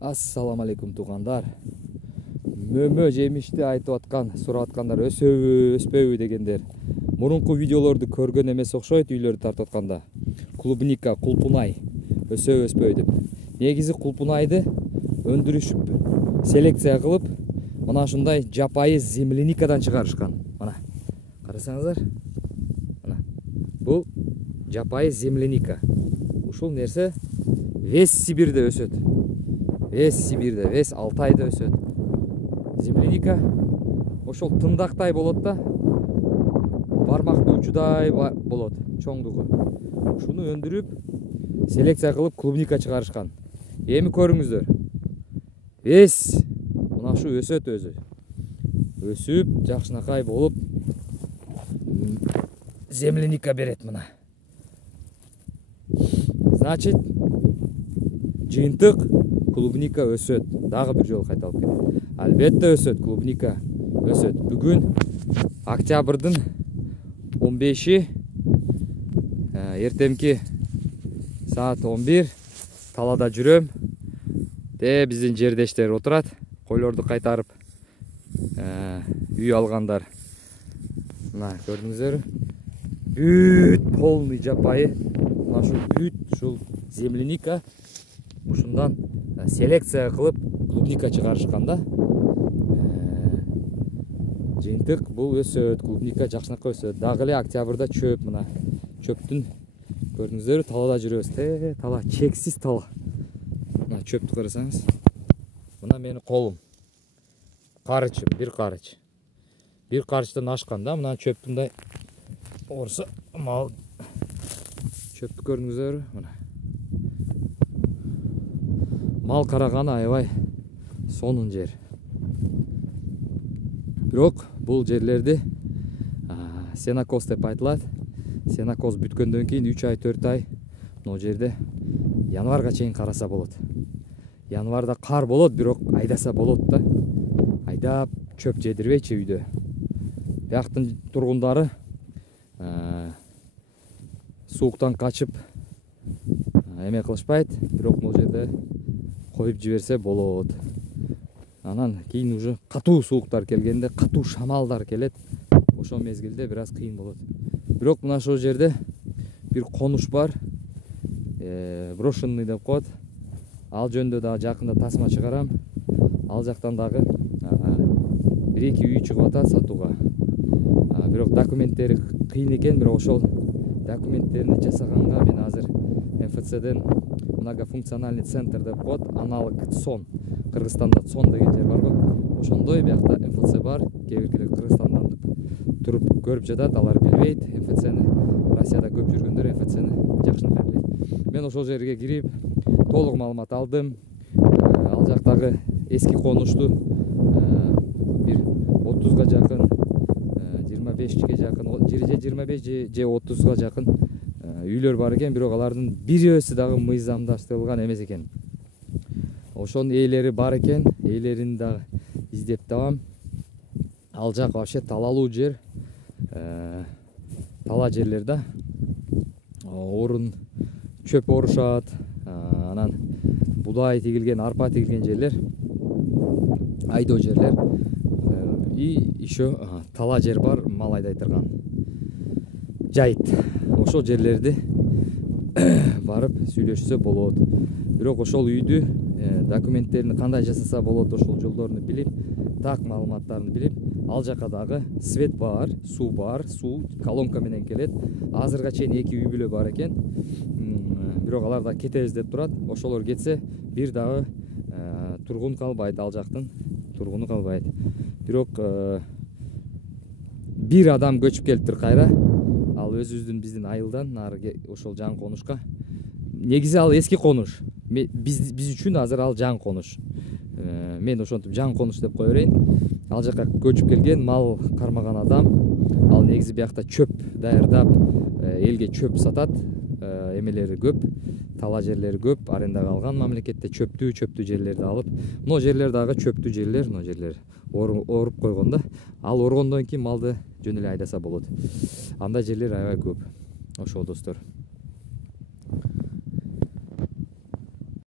Ассаламу алейкум туугандар. Мөмө жемишти айтып аткан, сурап аткандар өсөбү, өспөбү дегендер. Мурунку видеолорду көргөн эмес окшойт, үйлөрдү тартып атканда. Клубника, кулпунай өсөбү, өспөбү деп. Негизи кулпунайды өндүрүшүп, селекция кылып, мына ушундай жапайы земляникадан чыгарышкан. Мына карасаңыздар. Мына бул жапайы земляника. Ушул нерсе весь Сибирде өсөт. Весь Сибирде, весь Алтайда өсөт. Земляника ошол тындактай болот да, бармактуу учудай болот, чоңдугу. Ушуну өндүрүп, селекция кылып клубника чыгарышкан. Эми көрүңүздөр. Весь мына ушу өсөт өзү. Өсүп, жакшынакай болуп земляника берет мына. Значит, жыйынтык клубника өсөт. Дагы бир жолу кайталып кетет. Албетте өсөт, клубника өсөт. Бүгүн октябрдын 15-и, эртемки саат 11, талада жүрөм. Биздин жердештер отурат, койлорду кайтарып үй алгандар. Мына көрдүңүздөр. Бүт полный жапайы. Мына ушул бүт ушул земляника ушундан селекция кылып клубника чыгарышкан да. Жыйынтык бул өсөт, клубника жакшынакай өсөт. Дагы эле октябрда чөп, мына чөптүн көрдүңүздөр, талада жүрөбүз. Тала, чексиз тала. Мына чөптү карасаңыз. Мына менин колум. Карычым, бир карыч. Бир карычтан ашкан да, мына чөптүндай орсо мал. Чөптү көрдүңүздөр, мына. Мал караганы аябай сонун жер. Бирок бул жерлерди сенокос деп айтылат. Сенокос бүткөндөн кийин 3 ай, 4 ай могу жерде январга чейин караса болот. Январда кар болот, бирок айдаса болот да. Айдап чөп жедирбейчи үйдө. Бияктын тургундары сууктан качып эме кылышпайт, бирок могу жерде коюп жиберсе болот. Анан кийин уже катуу сууктар келгенде, катуу шамалдар келет. Ошол мезгилде бир аз кыйын болот. Бирок мына ошол жерде бир конуш бар. Брошенный деп коет. Ал жөндө дагы жакында тасма чыгарам. Ал жактан дагы 1-2 үй чыгып атат сатууга. Бирок документтери кыйын экен, бирок ошол документтерини жасаганга мен азыр МФЦден многофункциональный центр деп коет, аналог ЦОН. Кыргызстанда ЦОН деген жер бар го. Ошондой биякта МФЦ бар. Кээ биркилер Кыргызстандан туруп көрүп жатат, алар билбейт. МФЦни Россияда көп жүргөндөр МФЦни жакшынакай билет. Мен ошол жерге кирип, толук маалымат алдым. Ал жактагы эски конушту бир 30га жакын, 25ге жакын, же 25 же 30га жакын үйлөр бар экен, бирок алардын бирөөсү дагы мыйзамдаштырылган эмес экен. Ошонун ээлери бар экен, ээлерин дагы издеп табам. Ал жак вообще талалуу жер, тала жерлер да. Орун чөп орушат, анан будай тигилген, арпа тигилген жерлер, айдоо жерлер. И еще тала жер бар, мал айдай турган. Жайыт. Ошол жерлерди барып сүйлөшсө болот. Бирок ошол үйдү документтерин кандай жасаса болот, ошол жолдорун билип, так маалыматтарын билип, ал жака дагы свет бар, суу колонка менен келет. Азырга чейин 2 үй бүлө бар экен. Бирок алар да кетебиз деп турат. Ошолор кетсе, бир дагы тургун калбайт, ал жактын тургуну калбайт. Бирок бир адам көчүп келиптир кайра. Ал өзүбүздүн биздин айылдан нары ошол жаңы конушка. Негизи ал эски конуш. Биз үчүн азыр ал жаңы конуш. Мен ошентип жаңы конуш деп кое берейин. Ал жака көчүп келген мал кармаган адам. Ал негизи биякта чөп даярдап, элге чөп сатат. Эмелери көп, тала жерлери көп, арендага алган мамлекетте чөптүү жерлерди алып, мына жерлер дагы чөптүү жерлер, мына жерлер оруп койгон да. Ал оргондон кийин малды жөн эле айдаса болот. Андай жерлер аябай көп. Ошол достор.